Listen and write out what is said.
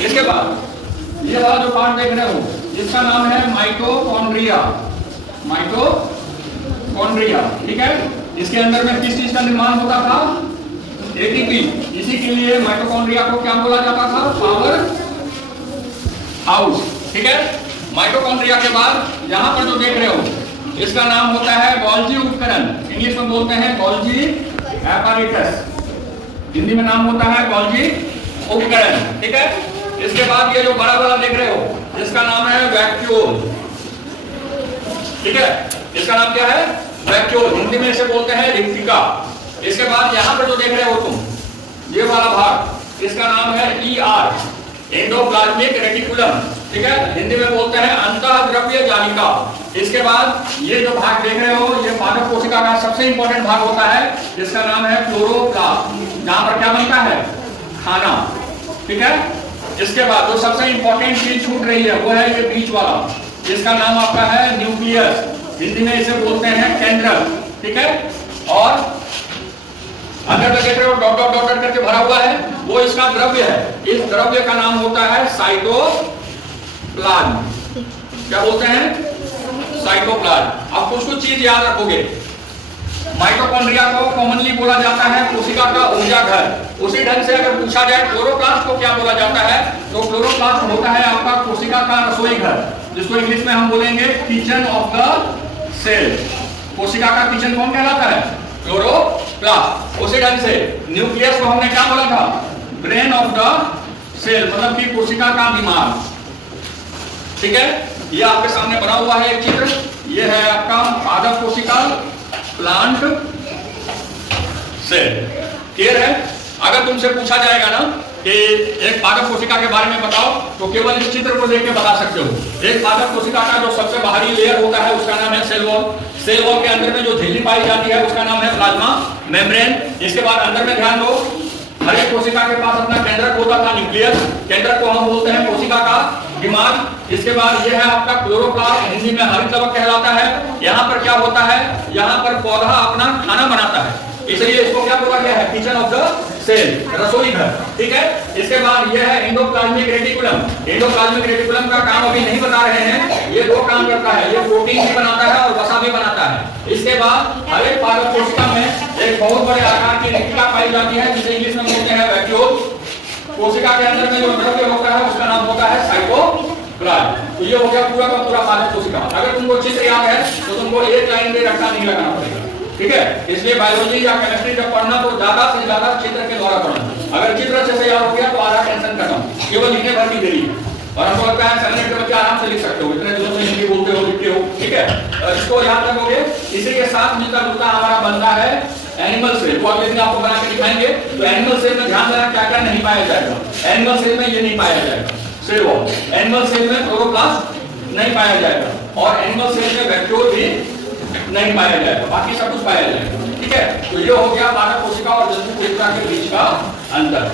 इसके बाद ये वाला जो पार्ट देख रहे हो इसका नाम है माइटोकॉन्ड्रिया। माइटोकॉन्ड्रिया, ठीक है। इसके अंदर में किस चीज का निर्माण होता था? एटीपी। इसी के लिए माइटोकॉन्ड्रिया को क्या बोला जाता था? पावर हाउस, ठीक है। माइटोकॉन्ड्रिया के बाद यहां पर जो देख रहे हो इसका नाम होता है गोल्जी उपकरण। इंग्लिश में बोलते हैं गोल्जी एपैरेटस, हिंदी में नाम होता है गोल्जी उपकरण, ठीक है। इसके बाद ये जो बड़ा बड़ा देख रहे हो इसका नाम है वैक्यूल, ठीक है। इसका नाम क्या है? वैक्यूल, हिंदी में इसे बोलते हैं रिक्तिका। इसके बाद यहां पर जो देख रहे हो तुम ये वाला भाग इसका नाम है ER, एंडोप्लाज्मिक रेटिकुलम, ठीक है। हिंदी में बोलते हैं अंतःद्रव्य जालिका। इसके बाद ये जो भाग देख रहे हो ये पादप कोशिका का सबसे इंपॉर्टेंट भाग होता है, जिसका नाम है क्लोरोप्लास्ट, जहां पर क्या बनता है? खाना, ठीक है। इसके बाद जो सबसे इंपॉर्टेंट चीज छूट रही है वो है ये बीच वाला, जिसका नाम आपका है न्यूक्लियस, हिंदी में इसे बोलते हैं केंद्रक, ठीक है। और अंदर में देख रहे हो डॉट डॉट डॉट करके भरा हुआ है, वो इसका द्रव्य है। इस द्रव्य का नाम होता है साइटोप्लाज्म। क्या बोलते हैं? साइटोप्लाज्म। अब कुछ कुछ चीज याद रखोगे। माइटोकॉन्ड्रिया को कॉमनली बोला जाता है कोशिका का ऊर्जा घर। उसी ढंग से अगर पूछा जाए क्लोरोप्लास्ट को क्या बोला जाता है, तो क्लोरोप्लास्ट होता है आपका कोशिका का रसोई घर, जिसको इंग्लिश में हम बोलेंगे किचन ऑफ द सेल। कोशिका का किचन कौन कहलाता है? क्लोरोप्लास्ट। उसी ढंग से न्यूक्लियस को हमने क्या बोला था? ब्रेन ऑफ द सेल, मतलब कि कोशिका का दिमाग, ठीक है। ये आपके सामने बना हुआ है एक चित्र, ये है आपका पादप कोशिका, प्लांट सेल। क्लियर है? अगर तुमसे पूछा जाएगा ना कि एक पादप कोशिका के बारे में बताओ, तो केवल इस चित्र को लेकर बता सकते हो। एक पादप कोशिका का जो सबसे बाहरी लेयर होता है उसका नाम है सेल वॉल। सेल वॉल के अंदर में जो झिल्ली पाई जाती है उसका नाम है प्लाज्मा मेम्ब्रेन। इसके बाद अंदर में ध्यान दो, हर एक कोशिका के पास अपना केंद्रक होता था, न्यूक्लियस। केंद्रक को हम बोलते हैं कोशिका का दिमाग। इसके बाद यह है आपका क्लोरोप्लास्ट, हिंदी में हरित कवक कहलाता है। यहाँ पर क्या होता है? यहाँ पर पौधा अपना खाना बनाता है, इसलिए इसको क्या बोला गया है? किचन ऑफ द सेल, रसोई घर, ठीक है। इसके बाद यह है एंडोप्लाज्मिक रेटिकुलम। एंडोप्लाज्मिक रेटिकुलम का काम अभी नहीं बता रहे हैं, ये दो काम करता है, ये प्रोटीन भी बनाता है और वसा भी बनाता है। इसके बाद हर एक पादप कोशिका में एक बहुत बड़े आकार की रेटिका पाई जाती है, जिसे इंग्लिश में बोलते हैं वैक्यूल। कोशिका के अंदर में जो द्रव्य होता है उसका नाम होता है साइटोप्लाज्म। तो ये हो गया पूरा का पूरा पादप कोशिका। अगर तुमको चित्र याद है तो तुमको एक लाइन में रट्टा नहीं लगाना पड़ेगा, ठीक है। इसलिए बायोलॉजी या केमिस्ट्री जब पढ़ना तो ज्यादा से ज्यादा चित्र के द्वारा पढ़ना। अगर चित्र से याद हो गया तो आधा टेंशन खत्म, केवल लिखने भर की देरी। और हमको लगता है सेलेक्ट के बच्चे आराम से लिख सकते हो, इतने दिनों से हिंदी बोलते हो, लिखते हो, ठीक है। इसको याद रखोगे। इसी के साथ मिलता जुलता हमारा बनता है एनिमल सेल, वो अगले दिन आपको बना के दिखाएंगे। तो एनिमल सेल में ध्यान देना क्या क्या नहीं पाया जाएगा। एनिमल सेल में ये नहीं पाया जाएगा सेल वॉल, एनिमल सेल में क्लोरोप्लास्ट नहीं पाया जाएगा, और एनिमल सेल में वैक्यूल भी नहीं पाया जाएगा, बाकी सब कुछ पाया जाएगा, ठीक है। तो ये हो गया पादप कोशिका और जंतु कोशिका के बीच का अंतर।